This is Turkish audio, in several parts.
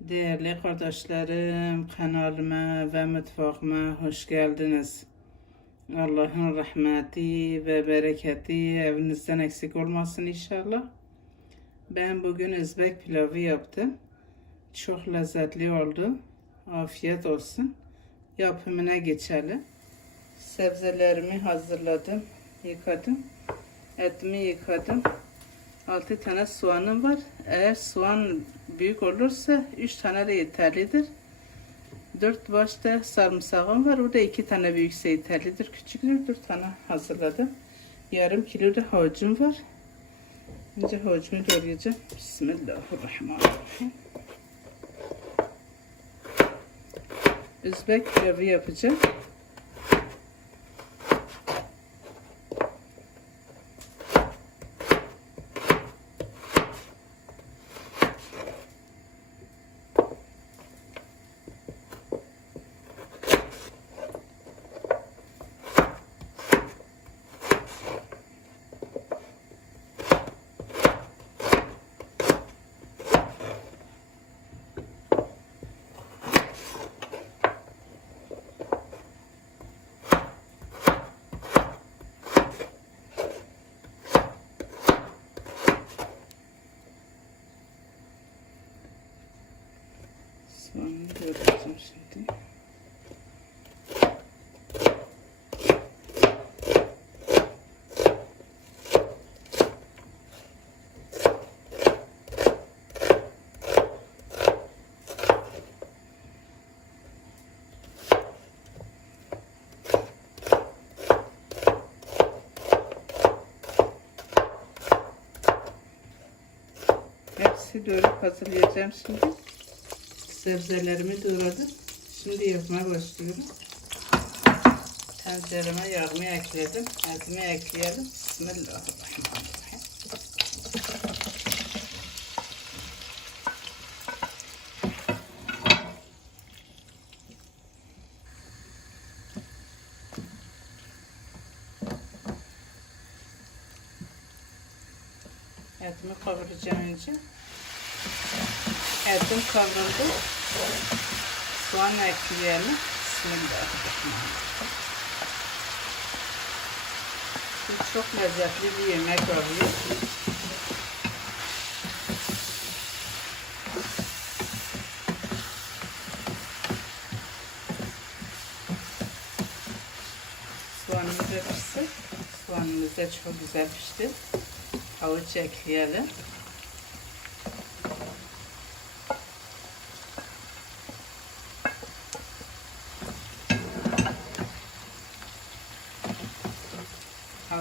Değerli kardeşlerim, kanalıma ve mutfağıma hoş geldiniz. Allah'ın rahmeti ve bereketi evinizden eksik olmasın inşallah. Ben bugün Özbek pilavı yaptım. Çok lezzetli oldu. Afiyet olsun. Yapımına geçelim. Sebzelerimi hazırladım, yıkadım. Etimi yıkadım. 6 tane soğanım var. Eğer soğan büyük olursa 3 tane de yeterlidir. 4 başta sarımsağım var. O da 2 tane büyükse yeterlidir. Küçüktür 4 tane hazırladım. Yarım kilo da havucum var. Önce havucumu doğrayacağım. Bismillahirrahmanirrahim. Üzbek pilavı yapacağım. Soğanı doğrayacağım şimdi. Hepsi doğrayıp hazırlayacağım şimdi. Sebzelerimi doğradım. Şimdi yapmaya başlıyorum. Tencereme yağımı ekledim. Etimi ekleyelim. Bismillahirrahmanirrahim. Etimi kavuracağım önce. Etim kavruldu. Soğan ekleyelim. Bismillahirrahmanirrahim. Bu çok lezzetli bir yemek oluyor. Soğanımız da pişsin. Soğanımız da çok güzel pişti. Havuç ekleyelim.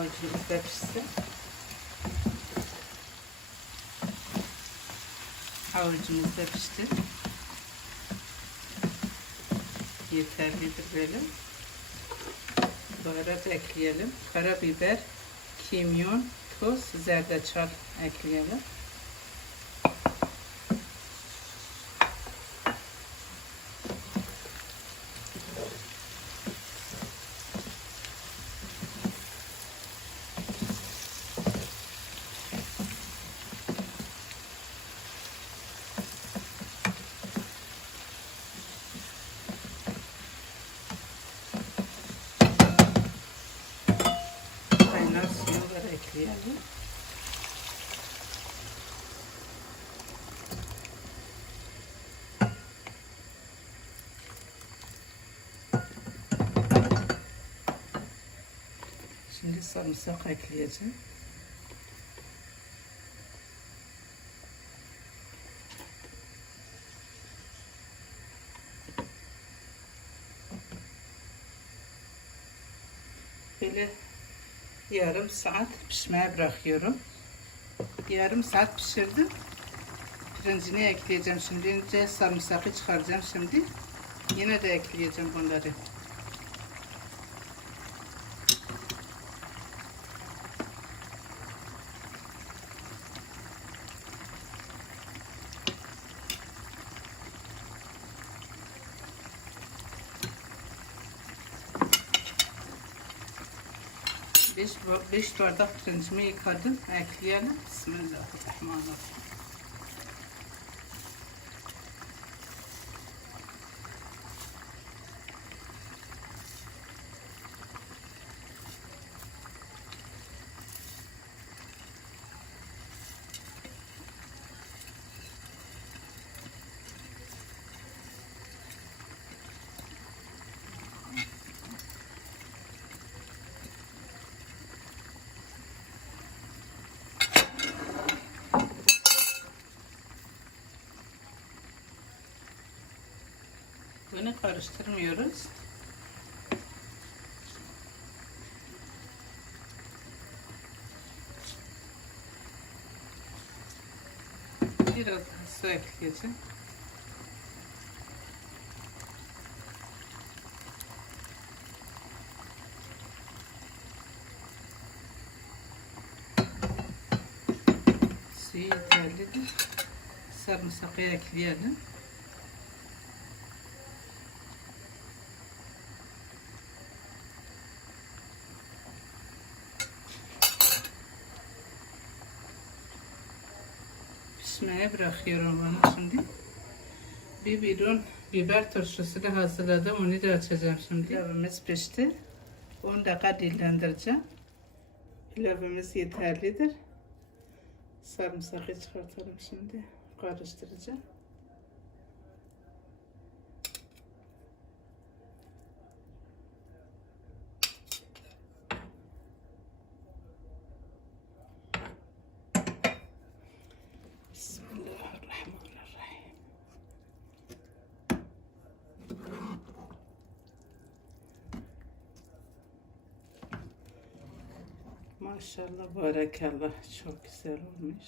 Havucumuz da pişsin. Havucumuz da pişti. Yeterlidir böyle. Baharat ekleyelim. Karabiber, kimyon, tuz, zerdeçal ekleyelim. Kaynar suyu da ekleyelim. Şimdi sarımsak ekleyeceğim. Böyle yarım saat pişmeye bırakıyorum. Yarım saat pişirdim. Pirincini ekleyeceğim şimdi. Önce sarımsağı çıkaracağım şimdi. Yine de ekleyeceğim bunları. Beş, beş bardak pirincimi yıkadım. Ekleyelim. Bismillahirrahmanirrahim. Bunu karıştırmıyoruz. Biraz su ekleyeceğim. Suyu yeterlidir. Sarımsağı ekleyelim. Pişmeye bırakıyorum bunu şimdi. Bir bidon biber turşusu da hazırladım. Onu da açacağım şimdi. Pilavımız pişti. 10 dakika dinlendireceğim. Pilavımız yeterlidir. Sarımsağı çıkartalım şimdi. Karıştıracağım. Bismillahirrahmanirrahim. Maşallah, barakallah. Çok güzel olmuş.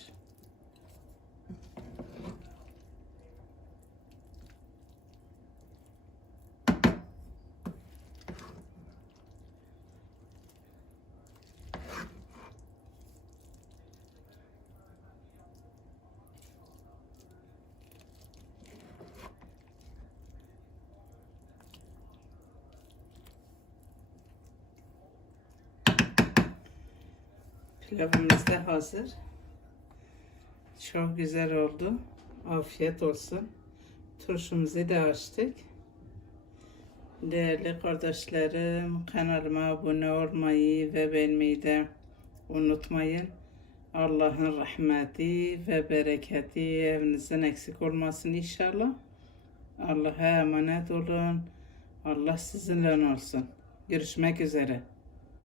Pilavımız da hazır. Çok güzel oldu. Afiyet olsun. Turşumuzu da açtık. Değerli kardeşlerim, kanalıma abone olmayı ve beğenmeyi de unutmayın. Allah'ın rahmeti ve bereketi evinizden eksik olmasın inşallah. Allah'a emanet olun. Allah sizinle olsun. Görüşmek üzere.